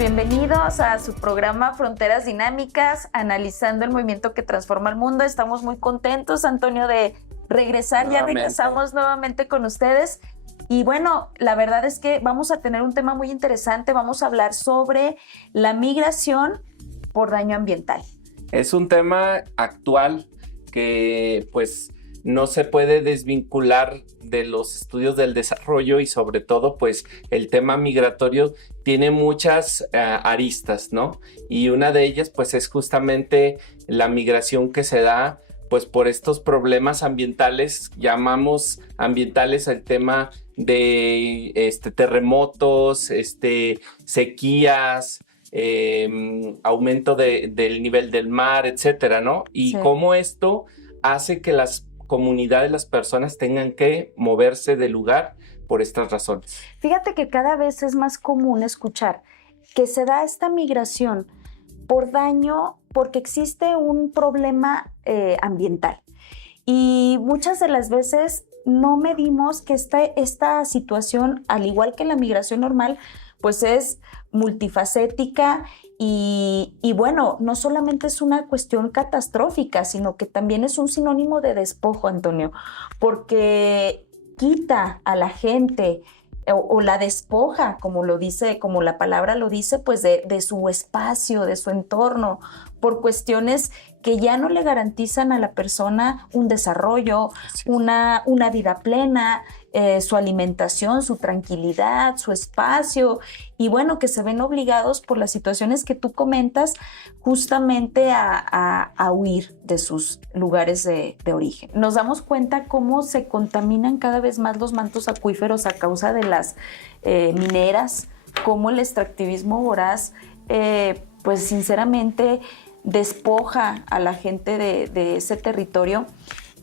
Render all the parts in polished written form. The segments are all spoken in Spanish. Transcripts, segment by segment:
bienvenidos a su programa Fronteras Dinámicas, analizando el movimiento que transforma el mundo. Estamos muy contentos, Antonio, de regresar. Ya regresamos nuevamente con ustedes. Y bueno, la verdad es que vamos a tener un tema muy interesante. Vamos a hablar sobre la migración por daño ambiental. Es un tema actual que pues no se puede desvincular de los estudios del desarrollo y sobre todo pues el tema migratorio tiene muchas aristas, ¿no? Y una de ellas pues es justamente la migración que se da pues por estos problemas ambientales. Llamamos ambientales el tema de terremotos, sequías, aumento del nivel del mar, etcétera, ¿no? Y cómo esto hace que las comunidades, las personas tengan que moverse del lugar por estas razones. Fíjate que cada vez es más común escuchar que se da esta migración por daño, porque existe un problema ambiental. Y muchas de las veces no medimos que esta situación, al igual que la migración normal, pues es multifacética y bueno, no solamente es una cuestión catastrófica, sino que también es un sinónimo de despojo, Antonio, porque quita a la gente o la despoja, como lo dice, como la palabra lo dice, pues de su espacio, de su entorno, por cuestiones que ya no le garantizan a la persona un desarrollo, una vida plena, su alimentación, su tranquilidad, su espacio, y bueno, que se ven obligados por las situaciones que tú comentas justamente a huir de sus lugares de origen. Nos damos cuenta cómo se contaminan cada vez más los mantos acuíferos a causa de las mineras, cómo el extractivismo voraz, pues sinceramente despoja a la gente de ese territorio.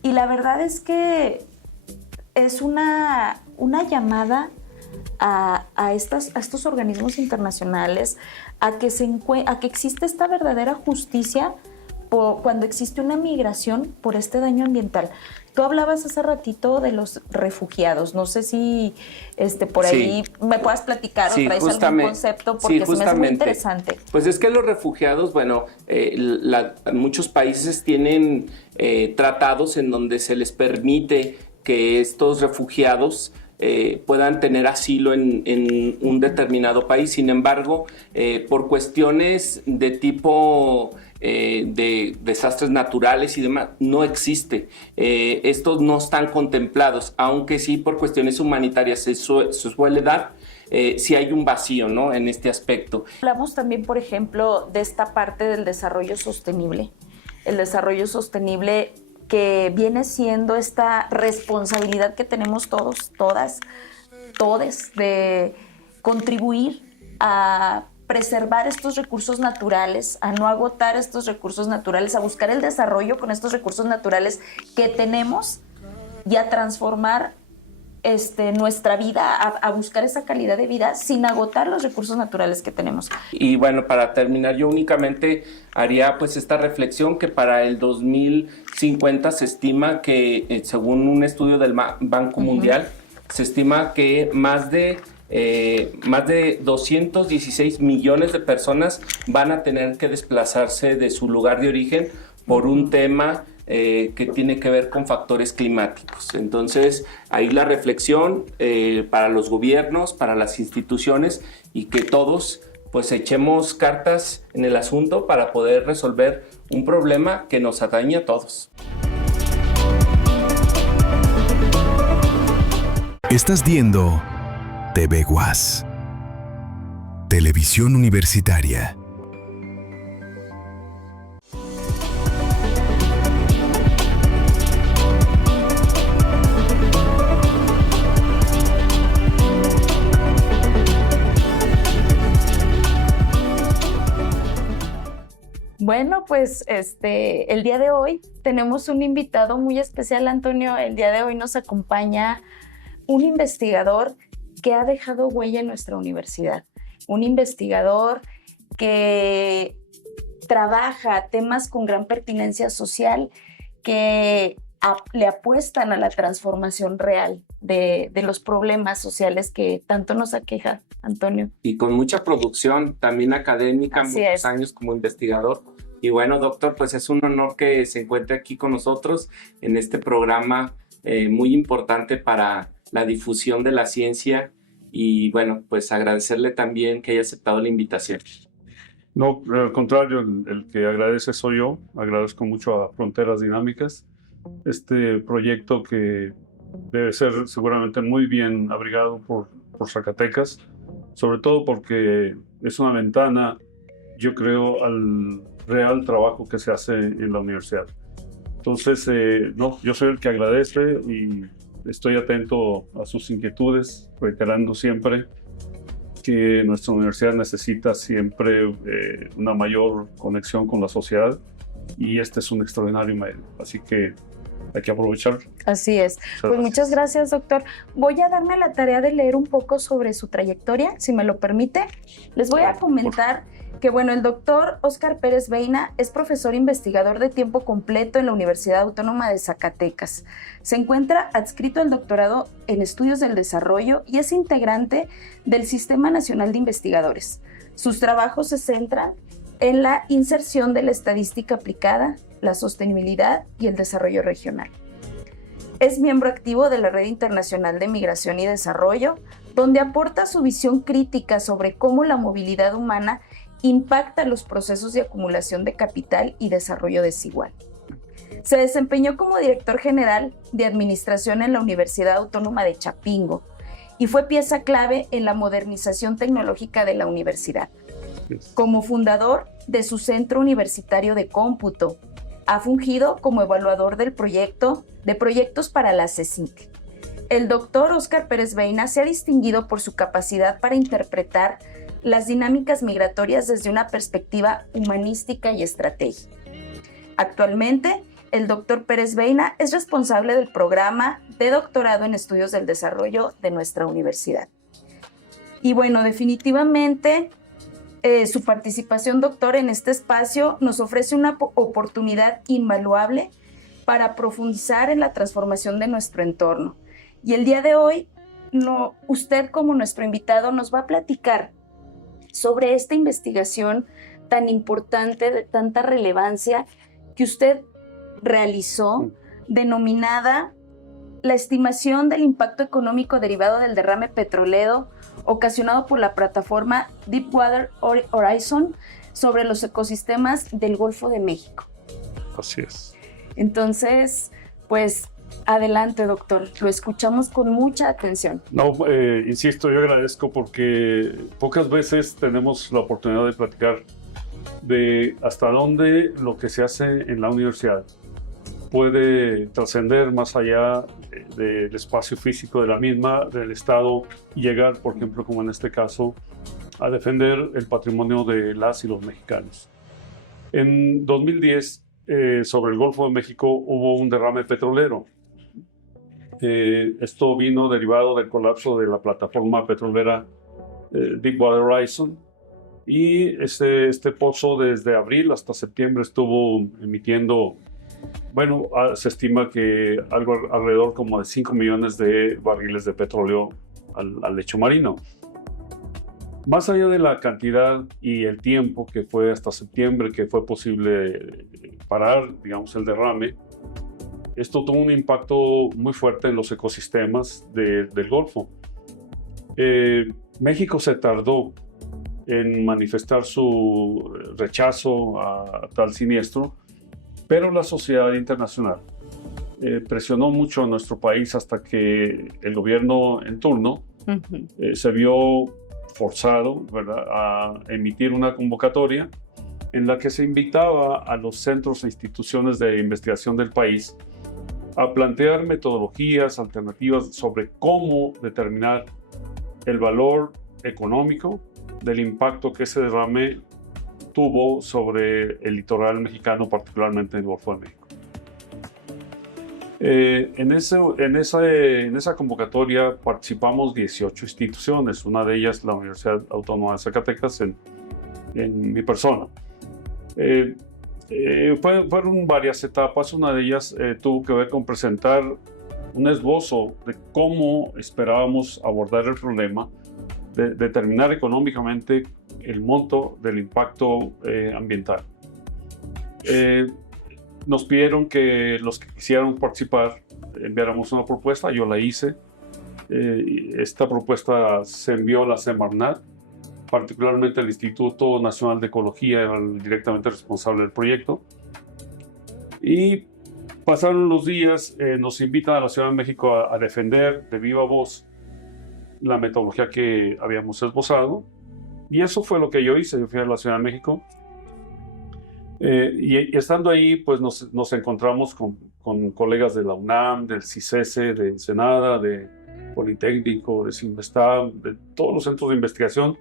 Y la verdad es que es una llamada a estos organismos internacionales a que existe esta verdadera justicia cuando existe una migración por este daño ambiental. Tú hablabas hace ratito de los refugiados. No sé si por ahí me puedas platicar o traes algún concepto, porque se me hace muy interesante. Pues es que los refugiados, bueno, muchos países tienen tratados en donde se les permite que estos refugiados puedan tener asilo en un determinado país. Sin embargo, por cuestiones de tipo de desastres naturales y demás, no existe. Estos no están contemplados, aunque sí por cuestiones humanitarias se suele dar. Sí hay un vacío, ¿no?, en este aspecto. Hablamos también, por ejemplo, de esta parte del desarrollo sostenible. El desarrollo sostenible que viene siendo esta responsabilidad que tenemos todos, todes, de contribuir a preservar estos recursos naturales, a no agotar estos recursos naturales, a buscar el desarrollo con estos recursos naturales que tenemos y a transformar nuestra vida, a buscar esa calidad de vida sin agotar los recursos naturales que tenemos. Y bueno, para terminar, yo únicamente haría pues esta reflexión que para el 2050 se estima que, según un estudio del Banco Mundial, se estima que más de 216 millones de personas van a tener que desplazarse de su lugar de origen por un tema que tiene que ver con factores climáticos. Entonces, ahí la reflexión para los gobiernos, para las instituciones, y que todos pues echemos cartas en el asunto para poder resolver un problema que nos atañe a todos. Estás viendo TV UAS, Televisión Universitaria. Bueno, pues el día de hoy tenemos un invitado muy especial, Antonio. El día de hoy nos acompaña un investigador que ha dejado huella en nuestra universidad, un investigador que trabaja temas con gran pertinencia social, que le apuestan a la transformación real de los problemas sociales que tanto nos aqueja, Antonio. Y con mucha producción, también académica, Así muchos es. años como investigador. Y bueno, doctor, pues es un honor que se encuentre aquí con nosotros en este programa muy importante para la difusión de la ciencia. Y bueno, pues agradecerle también que haya aceptado la invitación. No, al contrario, el que agradece soy yo. Agradezco mucho a Fronteras Dinámicas, este proyecto que debe ser seguramente muy bien abrigado por Zacatecas, sobre todo porque es una ventana, yo creo, al real trabajo que se hace en la universidad. Entonces, no, yo soy el que agradece y estoy atento a sus inquietudes, reiterando siempre que nuestra universidad necesita siempre una mayor conexión con la sociedad y este es un extraordinario medio, así que hay que aprovechar. Así es. Pues muchas gracias, doctor. Voy a darme la tarea de leer un poco sobre su trayectoria, si me lo permite. Les voy a comentar que, bueno, el doctor Óscar Pérez Beina es profesor investigador de tiempo completo en la Universidad Autónoma de Zacatecas. Se encuentra adscrito al doctorado en Estudios del Desarrollo y es integrante del Sistema Nacional de Investigadores. Sus trabajos se centran en la inserción de la estadística aplicada, la sostenibilidad y el desarrollo regional. Es miembro activo de la Red Internacional de Migración y Desarrollo, donde aporta su visión crítica sobre cómo la movilidad humana impacta los procesos de acumulación de capital y desarrollo desigual. Se desempeñó como director general de administración en la Universidad Autónoma de Chapingo y fue pieza clave en la modernización tecnológica de la universidad. Como fundador de su Centro Universitario de Cómputo, ha fungido como evaluador de proyectos para la CECIT. El doctor Óscar Pérez Beina se ha distinguido por su capacidad para interpretar las dinámicas migratorias desde una perspectiva humanística y estratégica. Actualmente, el doctor Pérez Beina es responsable del programa de doctorado en estudios del desarrollo de nuestra universidad. Y bueno, definitivamente su participación, doctor, en este espacio nos ofrece una oportunidad invaluable para profundizar en la transformación de nuestro entorno. Y el día de hoy, usted como nuestro invitado nos va a platicar sobre esta investigación tan importante, de tanta relevancia, que usted realizó, denominada la estimación del impacto económico derivado del derrame petrolero ocasionado por la plataforma Deepwater Horizon sobre los ecosistemas del Golfo de México. Así es. Entonces, pues adelante, doctor, lo escuchamos con mucha atención. No, insisto, yo agradezco porque pocas veces tenemos la oportunidad de platicar de hasta dónde lo que se hace en la universidad puede trascender más allá del espacio físico de la misma, del Estado, y llegar, por ejemplo, como en este caso, a defender el patrimonio de las y los mexicanos. En 2010, sobre el Golfo de México, hubo un derrame petrolero. Esto vino derivado del colapso de la plataforma petrolera Deepwater Horizon, y este pozo desde abril hasta septiembre estuvo emitiendo, bueno, se estima que algo alrededor como de 5 millones de barriles de petróleo al lecho marino. Más allá de la cantidad y el tiempo que fue hasta septiembre que fue posible parar, digamos, el derrame, esto tuvo un impacto muy fuerte en los ecosistemas del Golfo. México se tardó en manifestar su rechazo a tal siniestro, pero la sociedad internacional presionó mucho a nuestro país hasta que el gobierno en turno se vio forzado, ¿verdad?, a emitir una convocatoria en la que se invitaba a los centros e instituciones de investigación del país a plantear metodologías alternativas sobre cómo determinar el valor económico del impacto que ese derrame tuvo sobre el litoral mexicano, particularmente en el Golfo de México. En esa convocatoria participamos 18 instituciones, una de ellas la Universidad Autónoma de Zacatecas, en mi persona. Fueron varias etapas. Una de ellas tuvo que ver con presentar un esbozo de cómo esperábamos abordar el problema, de determinar económicamente el monto del impacto ambiental. Nos pidieron que los que quisieran participar enviáramos una propuesta, yo la hice. Esta propuesta se envió a la Semarnat, particularmente el Instituto Nacional de Ecología, era el directamente responsable del proyecto. Y pasaron los días, nos invitan a la Ciudad de México a defender de viva voz la metodología que habíamos esbozado. Y eso fue lo que yo hice. Yo fui a la Ciudad de México. Y estando ahí, pues nos encontramos con colegas de la UNAM, del CICESE, de Ensenada, de Politécnico, de Sinvestab, de todos los centros de investigación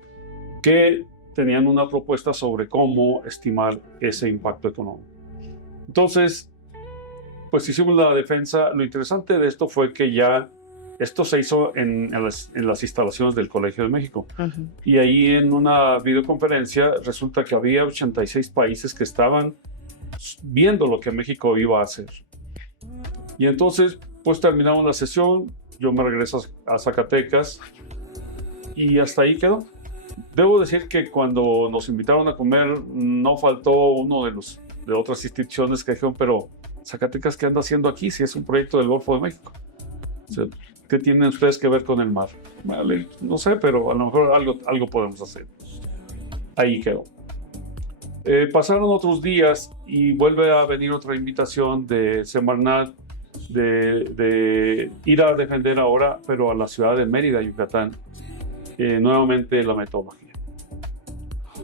que tenían una propuesta sobre cómo estimar ese impacto económico. Entonces, pues hicimos la defensa. Lo interesante de esto fue que ya esto se hizo en las instalaciones del Colegio de México. Ujú. Y ahí en una videoconferencia resulta que había 86 países que estaban viendo lo que México iba a hacer. Y entonces, pues terminamos la sesión, yo me regreso a Zacatecas y hasta ahí quedó. Debo decir que cuando nos invitaron a comer, no faltó uno de otras instituciones que dijeron, pero Zacatecas, ¿qué anda haciendo aquí si es un proyecto del Golfo de México? O sea, ¿qué tienen ustedes que ver con el mar? Vale, no sé, pero a lo mejor algo podemos hacer. Ahí quedó. Pasaron otros días y vuelve a venir otra invitación de Semarnat de ir a defender ahora, pero a la ciudad de Mérida, Yucatán, nuevamente la metodología.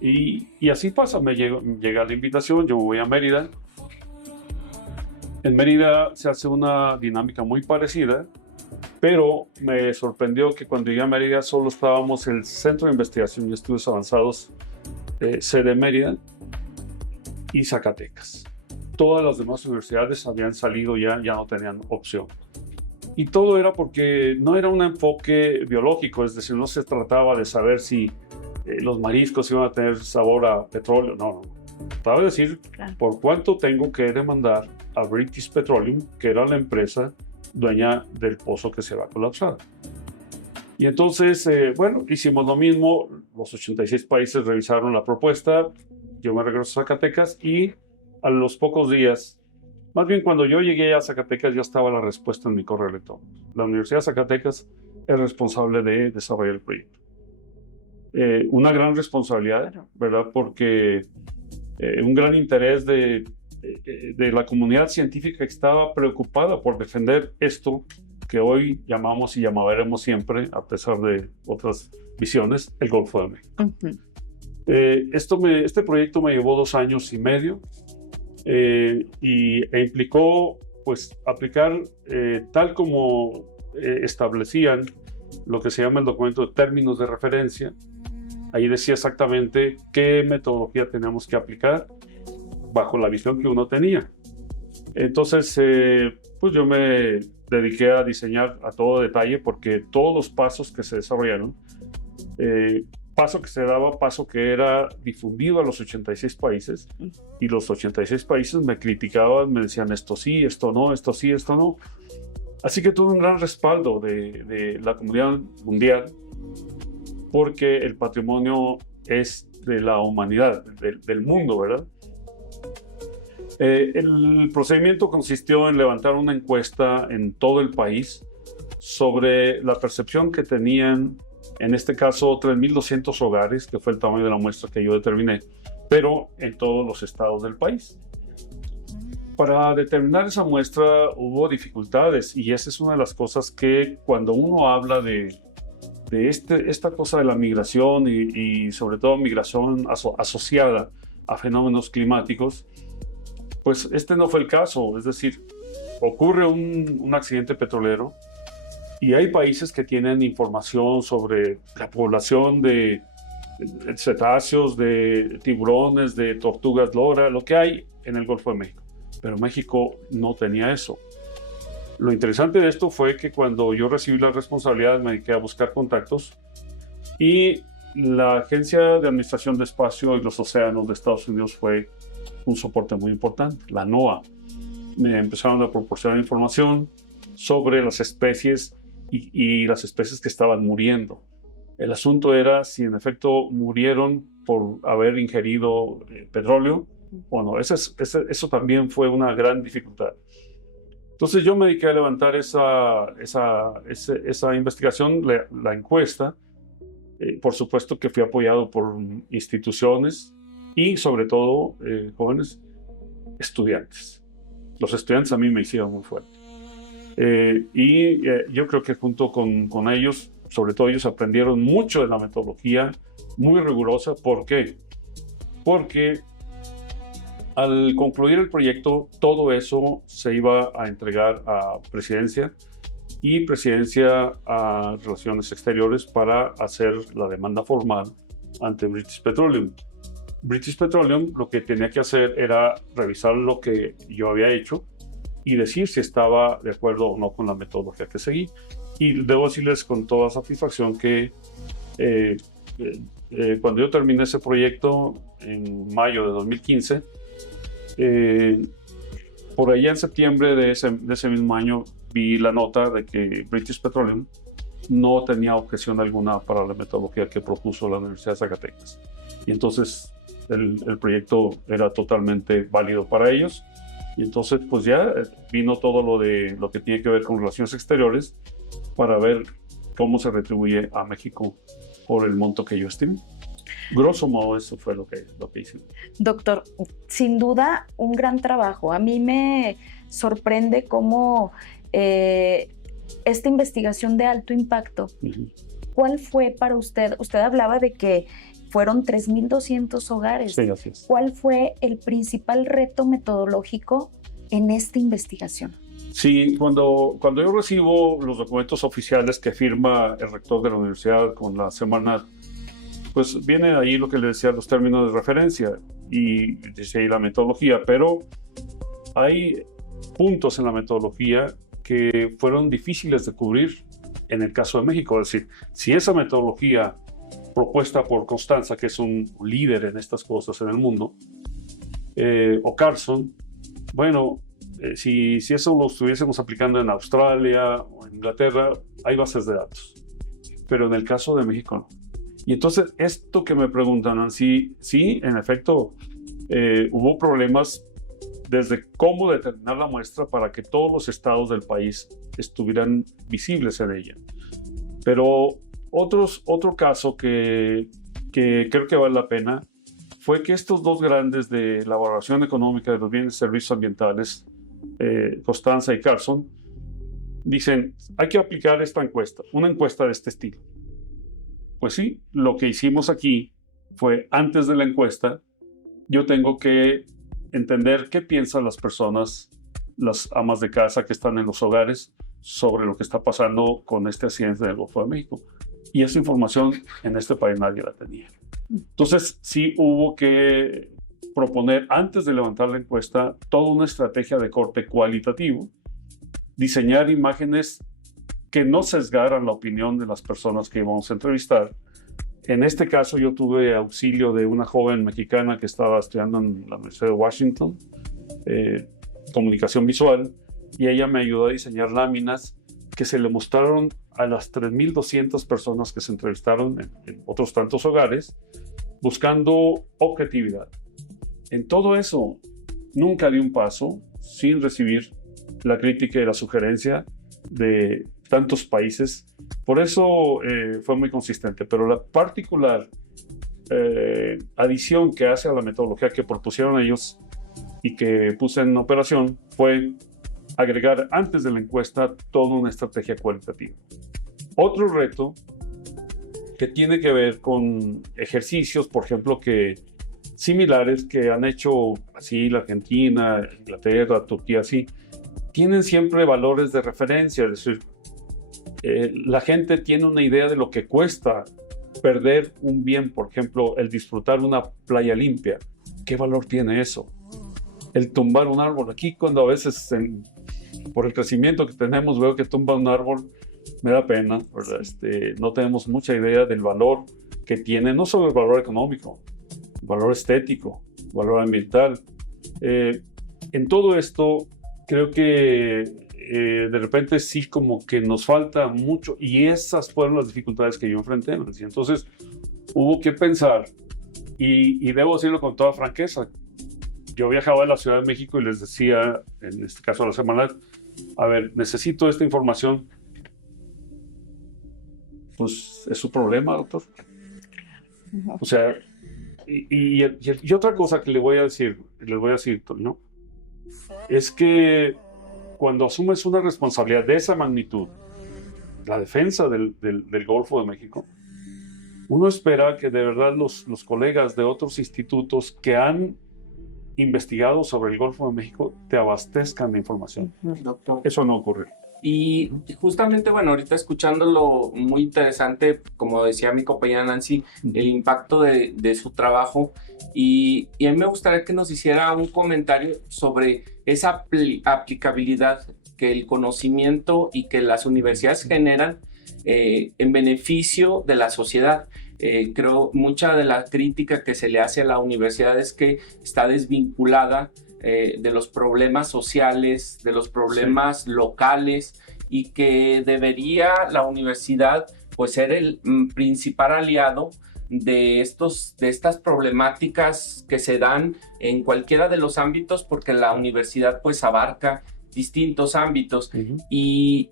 Y así pasa, me llega la invitación, yo voy a Mérida. En Mérida se hace una dinámica muy parecida, pero me sorprendió que cuando llegué a Mérida solo estábamos el Centro de Investigación y Estudios Avanzados, sede Mérida, y Zacatecas. Todas las demás universidades habían salido ya no tenían opción. Y todo era porque no era un enfoque biológico, es decir, no se trataba de saber si los mariscos iban a tener sabor a petróleo, no. Trataba de decir, Claro. por cuánto tengo que demandar a British Petroleum, que era la empresa dueña del pozo que se va a colapsar. Y entonces, bueno, hicimos lo mismo, los 86 países revisaron la propuesta, yo me regreso a Zacatecas y a los pocos días, más bien cuando yo llegué a Zacatecas ya estaba la respuesta en mi correo electrónico. La Universidad de Zacatecas es responsable de desarrollar el proyecto. Una gran responsabilidad, ¿verdad? Porque un gran interés de la comunidad científica que estaba preocupada por defender esto que hoy llamamos y llamaremos siempre, a pesar de otras visiones, el Golfo de México. Ujú. Este proyecto me llevó 2 años y medio e implicó pues aplicar tal como establecían lo que se llama el documento de términos de referencia. Ahí decía exactamente qué metodología teníamos que aplicar bajo la visión que uno tenía. Entonces, pues yo me dediqué a diseñar a todo detalle porque todos los pasos que se desarrollaron, paso que se daba, paso que era difundido a los 86 países, y los 86 países me criticaban, me decían esto sí, esto no, esto sí, esto no. Así que tuve un gran respaldo de la comunidad mundial porque el patrimonio es de la humanidad, del mundo, ¿verdad? El procedimiento consistió en levantar una encuesta en todo el país sobre la percepción que tenían, en este caso 3.200 hogares, que fue el tamaño de la muestra que yo determiné, pero en todos los estados del país. Para determinar esa muestra hubo dificultades y esa es una de las cosas que cuando uno habla de esta cosa de la migración y sobre todo migración asociada a fenómenos climáticos, pues este no fue el caso. Es decir, ocurre un accidente petrolero y hay países que tienen información sobre la población de cetáceos, de tiburones, de tortugas lora, lo que hay en el Golfo de México. Pero México no tenía eso. Lo interesante de esto fue que cuando yo recibí la responsabilidad me dediqué a buscar contactos y la Agencia de Administración de Espacio y los Océanos de Estados Unidos fue un soporte muy importante, la NOAA. Me empezaron a proporcionar información sobre las especies y las especies que estaban muriendo. El asunto era si en efecto murieron por haber ingerido petróleo o no. Eso también fue una gran dificultad. Entonces yo me dediqué a levantar esa investigación, la encuesta. Por supuesto que fui apoyado por instituciones y sobre todo jóvenes estudiantes. Los estudiantes a mí me hicieron muy fuerte. Yo creo que junto con ellos, sobre todo ellos aprendieron mucho de la metodología, muy rigurosa. ¿Por qué? Porque al concluir el proyecto, todo eso se iba a entregar a Presidencia y Presidencia a Relaciones Exteriores para hacer la demanda formal ante British Petroleum. British Petroleum lo que tenía que hacer era revisar lo que yo había hecho y decir si estaba de acuerdo o no con la metodología que seguí. Y debo decirles con toda satisfacción que cuando yo terminé ese proyecto en mayo de 2015, por allá en septiembre de ese mismo año vi la nota de que British Petroleum no tenía objeción alguna para la metodología que propuso la Universidad de Zacatecas. Y entonces el proyecto era totalmente válido para ellos. Y entonces pues ya vino todo lo que tiene que ver con relaciones exteriores para ver cómo se retribuye a México por el monto que yo estimé. Grosso modo, eso fue lo que hice. Doctor, sin duda un gran trabajo. A mí me sorprende cómo esta investigación de alto impacto, ¿cuál fue para usted? Usted hablaba de que fueron 3,200 hogares. Sí, así es. ¿Cuál fue el principal reto metodológico en esta investigación? Sí, cuando yo recibo los documentos oficiales que firma el rector de la universidad con la Semarnat, pues viene ahí lo que le decía, los términos de referencia y dice ahí la metodología, pero hay puntos en la metodología que fueron difíciles de cubrir en el caso de México. Es decir, si esa metodología propuesta por Constanza, que es un líder en estas cosas en el mundo, o Carson, bueno, si eso lo estuviésemos aplicando en Australia o en Inglaterra, hay bases de datos, pero en el caso de México no. Y entonces esto que me preguntan, sí, en efecto, hubo problemas desde cómo determinar la muestra para que todos los estados del país estuvieran visibles en ella. Pero otro caso que creo que vale la pena fue que estos dos grandes de la valoración económica de los bienes y servicios ambientales, Constanza y Carson, dicen, hay que aplicar esta encuesta, una encuesta de este estilo. Pues sí, lo que hicimos aquí fue, antes de la encuesta, yo tengo que entender qué piensan las personas, las amas de casa que están en los hogares, sobre lo que está pasando con este accidente del Golfo de México. Y esa información en este país nadie la tenía. Entonces sí hubo que proponer, antes de levantar la encuesta, toda una estrategia de corte cualitativo, diseñar imágenes que no sesgaran la opinión de las personas que íbamos a entrevistar. En este caso yo tuve auxilio de una joven mexicana que estaba estudiando en la Universidad de Washington, comunicación visual, y ella me ayudó a diseñar láminas que se le mostraron a las 3,200 personas que se entrevistaron en otros tantos hogares, buscando objetividad. En todo eso, nunca di un paso sin recibir la crítica y la sugerencia de tantos países. Por eso fue muy consistente. Pero la particular adición que hace a la metodología que propusieron ellos y que puse en operación fue agregar antes de la encuesta toda una estrategia cualitativa. Otro reto que tiene que ver con ejercicios, por ejemplo, similares que han hecho así la Argentina, Inglaterra, Turquía, así, tienen siempre valores de referencia. Es decir, la gente tiene una idea de lo que cuesta perder un bien, por ejemplo, el disfrutar una playa limpia. ¿Qué valor tiene eso? El tumbar un árbol. Aquí cuando a veces por el crecimiento que tenemos veo que tumba un árbol, me da pena, ¿verdad? No tenemos mucha idea del valor que tiene, no solo el valor económico, el valor estético, el valor ambiental. En todo esto, creo que de repente sí como que nos falta mucho y esas fueron las dificultades que yo enfrenté. Entonces hubo que pensar y debo decirlo con toda franqueza. Yo viajaba a la Ciudad de México y les decía, en este caso a la semanal, a ver, necesito esta información. Pues es su problema, doctor. O sea, y otra cosa que les voy a decir, ¿no? Es que cuando asumes una responsabilidad de esa magnitud, la defensa del Golfo de México, uno espera que de verdad los colegas de otros institutos que han investigado sobre el Golfo de México te abastezcan de información. Doctor. Eso no ocurre. Y justamente, bueno, ahorita escuchándolo, muy interesante, como decía mi compañera Nancy, el impacto de su trabajo. Y a mí me gustaría que nos hiciera un comentario sobre esa aplicabilidad que el conocimiento y que las universidades generan en beneficio de la sociedad. Creo mucha de la crítica que se le hace a la universidad es que está desvinculada de los problemas sociales, de los problemas locales, y que debería la universidad pues ser el principal aliado de estas problemáticas que se dan en cualquiera de los ámbitos, porque la universidad pues abarca distintos ámbitos. Y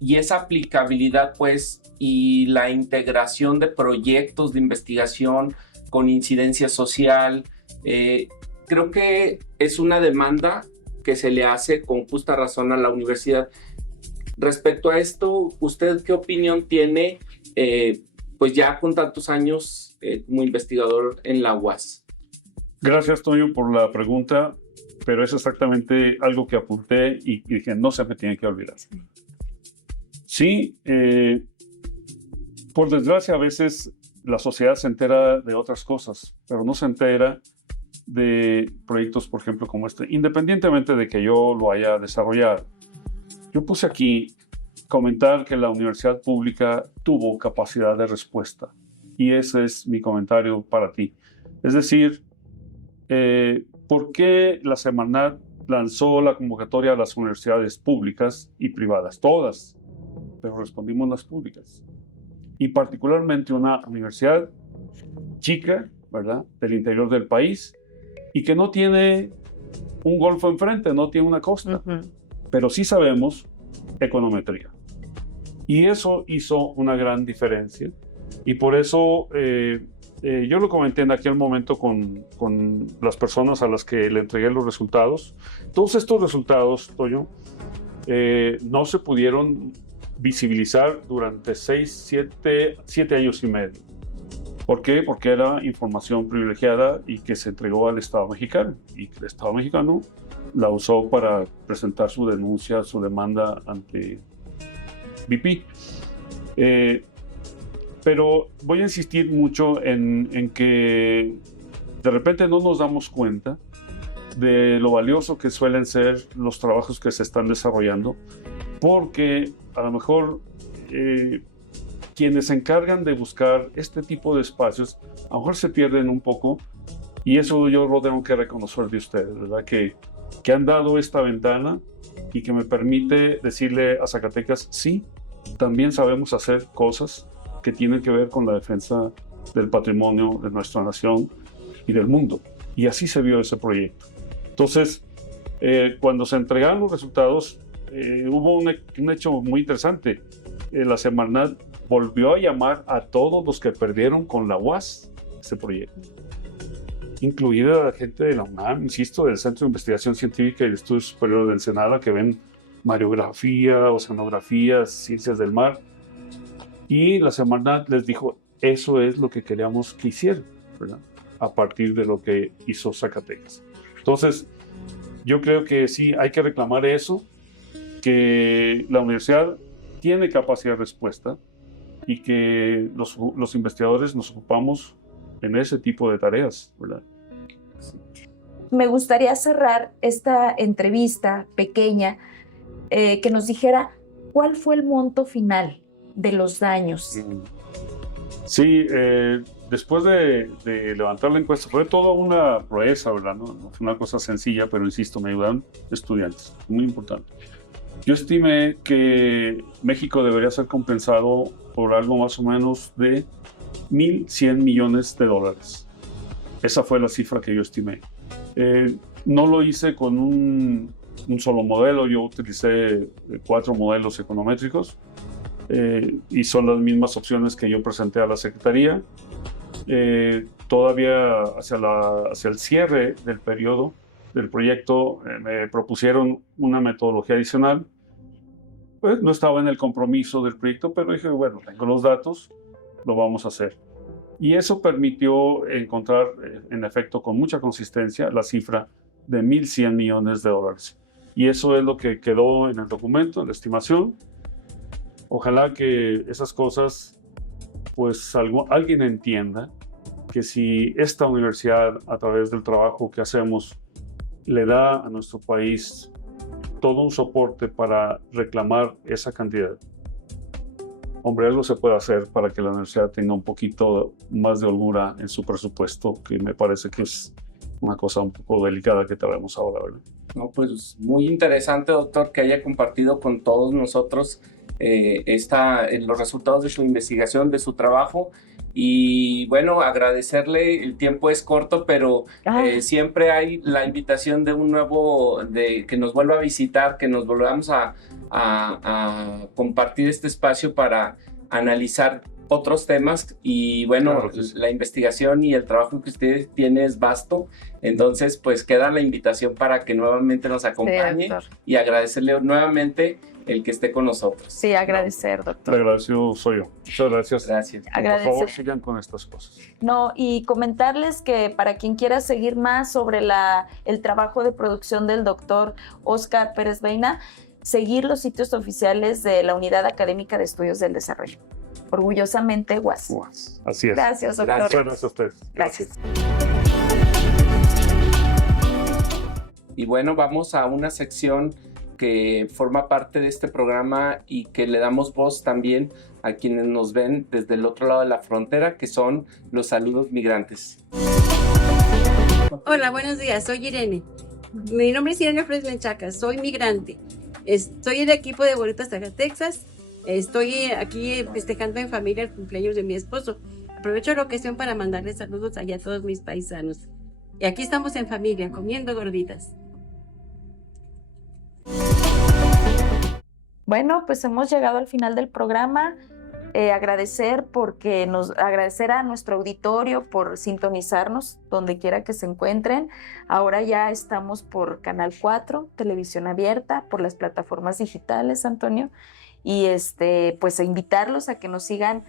esa aplicabilidad pues y la integración de proyectos de investigación con incidencia social, creo que es una demanda que se le hace con justa razón a la universidad. Respecto a esto, ¿usted qué opinión tiene, pues ya con tantos años como investigador en la UAS? Gracias, Toño, por la pregunta, pero es exactamente algo que apunté y dije, no se me tiene que olvidar. Sí, por desgracia a veces la sociedad se entera de otras cosas, pero no se entera de proyectos, por ejemplo, como este, independientemente de que yo lo haya desarrollado. Yo puse aquí comentar que la universidad pública tuvo capacidad de respuesta, y ese es mi comentario para ti. Es decir, ¿por qué la Semarnat lanzó la convocatoria a las universidades públicas y privadas? Todas, pero respondimos las públicas. Y particularmente una universidad chica, ¿verdad?, del interior del país, y que no tiene un golfo enfrente, no tiene una costa, pero sí sabemos econometría. Y eso hizo una gran diferencia. Y por eso yo lo comenté en aquel momento con las personas a las que le entregué los resultados. Todos estos resultados, Toño, no se pudieron visibilizar durante 7 años y medio. ¿Por qué? Porque era información privilegiada y que se entregó al Estado mexicano, y el Estado mexicano la usó para presentar su denuncia, su demanda ante BP. Pero voy a insistir mucho en que de repente no nos damos cuenta de lo valioso que suelen ser los trabajos que se están desarrollando, porque a lo mejor quienes se encargan de buscar este tipo de espacios a lo mejor se pierden un poco, y eso yo lo tengo que reconocer de ustedes, ¿verdad? Que han dado esta ventana y que me permite decirle a Zacatecas, sí, también sabemos hacer cosas que tienen que ver con la defensa del patrimonio de nuestra nación y del mundo. Y así se vio ese proyecto. Entonces, cuando se entregaron los resultados, hubo un hecho muy interesante. La Semarnat volvió a llamar a todos los que perdieron con la UAS ese proyecto, incluida la gente de la UNAM, insisto, del Centro de Investigación Científica y el Estudio Superior de Ensenada, que ven mareografía, oceanografía, ciencias del mar. Y la Semarnat les dijo, eso es lo que queríamos que hicieran, ¿verdad?, a partir de lo que hizo Zacatecas. Entonces, yo creo que sí, hay que reclamar eso, que la universidad tiene capacidad de respuesta y que los investigadores nos ocupamos en ese tipo de tareas, ¿verdad? Me gustaría cerrar esta entrevista pequeña que nos dijera cuál fue el monto final de los daños. Sí, después de levantar la encuesta, fue toda una proeza, ¿verdad? No fue una cosa sencilla, pero insisto, me ayudaron estudiantes, muy importante. Yo estimé que México debería ser compensado por algo más o menos de 1.100 millones de dólares. Esa fue la cifra que yo estimé. No lo hice con un solo modelo, yo utilicé 4 modelos econométricos. Y son las mismas opciones que yo presenté a la Secretaría. Todavía hacia el cierre del periodo del proyecto me propusieron una metodología adicional. Pues no estaba en el compromiso del proyecto, pero dije, bueno, tengo los datos, lo vamos a hacer. Y eso permitió encontrar, en efecto, con mucha consistencia, la cifra de 1.100 millones de dólares. Y eso es lo que quedó en el documento, en la estimación. Ojalá que esas cosas, pues alguien entienda que si esta universidad, a través del trabajo que hacemos, le da a nuestro país todo un soporte para reclamar esa cantidad, hombre, algo se puede hacer para que la universidad tenga un poquito más de holgura en su presupuesto, que me parece que es una cosa un poco delicada que tenemos ahora, ¿verdad? No, pues muy interesante, doctor, que haya compartido con todos nosotros los resultados de su investigación, de su trabajo. Y bueno, agradecerle, el tiempo es corto, pero siempre hay la invitación de un nuevo, de que nos vuelva a visitar, que nos volvamos a compartir este espacio para analizar otros temas. Y bueno, Claro que sí. La investigación y el trabajo que usted tiene es vasto, entonces pues queda la invitación para que nuevamente nos acompañe, doctor. y agradecerle nuevamente el que esté con nosotros. Sí, agradecer, El doctor. agradecido soy yo. Muchas gracias. Gracias. Por favor, Agradecer. sigan con estas cosas. No, y comentarles que para quien quiera seguir más sobre el trabajo de producción del doctor Óscar Pérez Beina, seguir los sitios oficiales de la Unidad Académica de Estudios del Desarrollo. Orgullosamente, UAS. Así es. Gracias, doctor. Gracias. Muchas gracias a ustedes. Gracias. Y bueno, vamos a una sección que forma parte de este programa y que le damos voz también a quienes nos ven desde el otro lado de la frontera, que son los saludos migrantes. Hola, buenos días, soy Irene. Mi nombre es Irene Flores Menchaca, soy migrante. Estoy en el equipo de Bonitas, Texas. Estoy aquí festejando en familia el cumpleaños de mi esposo. Aprovecho la ocasión para mandarles saludos allá a todos mis paisanos. Y aquí estamos en familia, comiendo gorditas. Bueno, pues hemos llegado al final del programa. Agradecer a nuestro auditorio por sintonizarnos donde quiera que se encuentren. Ahora ya estamos por Canal 4, Televisión Abierta, por las plataformas digitales, Antonio. Y pues a invitarlos a que nos sigan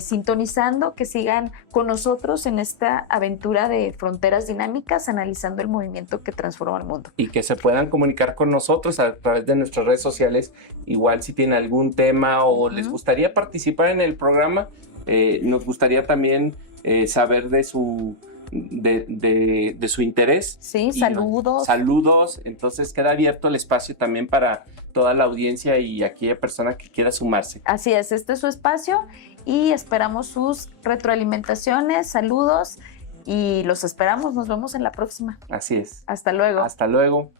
sintonizando, que sigan con nosotros en esta aventura de Fronteras Dinámicas, analizando el movimiento que transforma el mundo. Y que se puedan comunicar con nosotros a través de nuestras redes sociales. Igual si tienen algún tema o les gustaría participar en el programa, nos gustaría también saber de su interés. Sí, saludos. Saludos. Entonces queda abierto el espacio también para toda la audiencia y aquella persona que quiera sumarse. Así es, este es su espacio y esperamos sus retroalimentaciones, saludos y los esperamos. Nos vemos en la próxima. Así es. Hasta luego. Hasta luego.